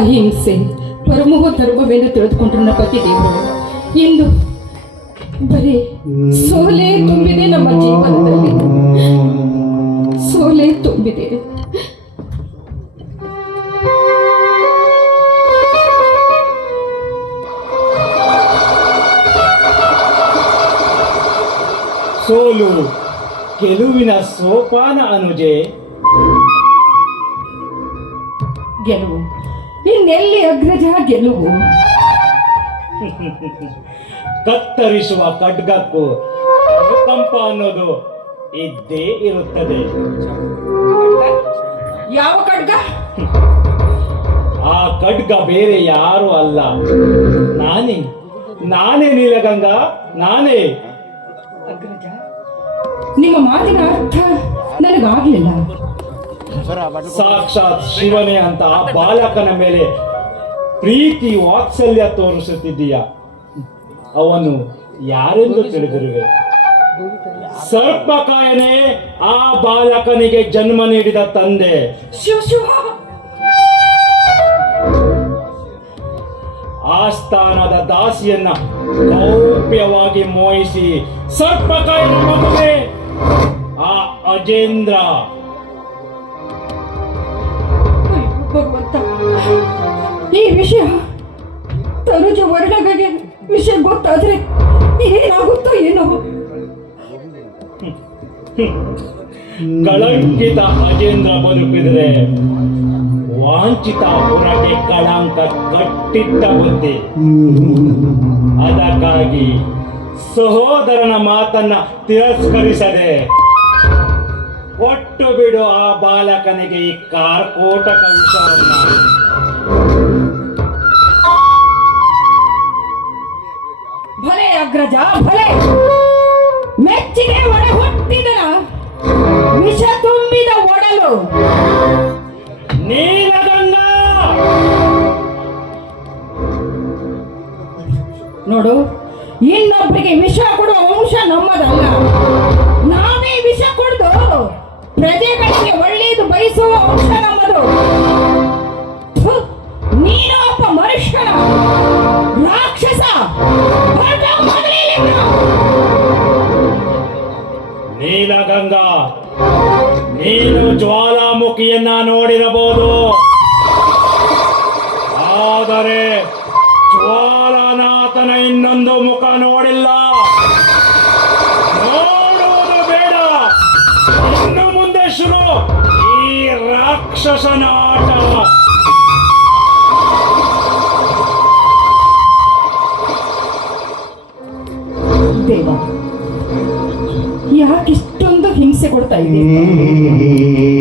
ಅಹಿಂಸೆ. ಪರಮೋಹ ಧರ್ಮವೆಂದು ತಿಳಿದುಕೊಂಡ್ರು ಪತಿ ದೇವರು. ಇಂದು ಬರೀ ಸೋಲೆ ತುಂಬಿದೆ ನಮ್ಮ ಜೀವನದಲ್ಲಿ. ಸೋಲೆ ತುಂಬಿದೆ. ಸೋಲು, ಗೆಲುವಿನ ಸೋಪಾನ ಅನುಜೆ. ಗೆಲುವು. ಇನ್ನೆಲ್ಲಿ ಅಗ್ರಜ ಗೆಲುವು? ಕತ್ತರಿಸುವ ಖಡ್ಗಕ್ಕೂ ಭೂಕಂಪ ಅನ್ನೋದು ಇದ್ದೇ ಇರುತ್ತದೆ. ಯಾವ ಖಡ್ಗ? ಆ ಖಡ್ಗ ಬೇರೆ ಯಾರು ಅಲ್ಲ. ನಾನೇ. ನಾನೇ ನೀಲಗಂಗಾ? ನಾನೇ. ಅಗ್ರಜ ನಿಮ್ಮ ಮಾತಿನ ಅರ್ಥ ನನಗಾಗ್ಲಿಲ್ಲ. ಸಾಕ್ಷಾತ್ ಶಿವನೇ ಅಂತ ಆ ಬಾಲಕನ ಮೇಲೆ ಪ್ರೀತಿ ವಾತ್ಸಲ್ಯ ತೋರಿಸುತ್ತಿದ್ದೀಯ. ಅವನು ಯಾರೆಂದು ತಿಳಿದಿರುವೆ? ಸರ್ಪಕಾಯನೇ ಆ ಬಾಲಕನಿಗೆ ಜನ್ಮ ನೀಡಿದ ತಂದೆ. ಶಿವ ಶಿವ. ಆಸ್ಥಾನದ ದಾಸಿಯನ್ನ ಗೌಪ್ಯವಾಗಿ ಮೋಹಿಸಿ ಸರ್ಪಕಾಯನ ಮಗುವೆ ಆ ಅಜೇಂದ್ರ. ವಿಷಯ ತನುಜ ವರ್ಣಗಳಿಗೆ ವಿಷಯ ಗೊತ್ತಾದ್ರೆ ಏನಾಗುತ್ತೋ ಏನೋ. ಕಳಂಕಿತ ಅಜೇಂದ್ರ ಬದುಕಿದರೆ ವಾಂಚಿತ ಹೊರಗೆ ಕಳಂಕ ಕಟ್ಟಿಟ್ಟ ಬುದ್ಧಿ. ಅದಕ್ಕಾಗಿ ಸಹೋದರನ ಮಾತನ್ನ ತಿರಸ್ಕರಿಸದೆ ಕೊಟ್ಟು ಬಿಡು ಆ ಬಾಲಕನಿಗೆ ಈ ಕಾರ್ಕೋಟಕ ವಿಷವನ್ನ ಅಗ್ರಜ ಭಲೆ. ಮೆಚ್ಚಿಗೆ ಒಡ ಹುಟ್ಟಿದನ ವಿಷ ತುಂಬಿದ ಒಡಲು. ನೀನದನ್ನ ನೋಡು ಇನ್ನೊಬ್ಬರಿಗೆ ವಿಷ ಕೊಡುವ ಅಂಶ ನಮ್ಮದಲ್ಲ. ಜ್ವಾಲಾಮುಖಿಯನ್ನ ನೋಡಿರಬಹುದು. ಆದರೆ ಜ್ವಾಲಾನಾಥನ ಇನ್ನೊಂದು ಮುಖ ನೋಡಿಲ್ಲ. ನೋಡುವುದು ಬೇಡ. ಇನ್ನು ಮುಂದೆ ಶುರು. ಈ ರಾಕ್ಷಸನ ಆಟ ದೇವ, ಯಾಕೆ se corta el tiempo. Mm, mm, mm,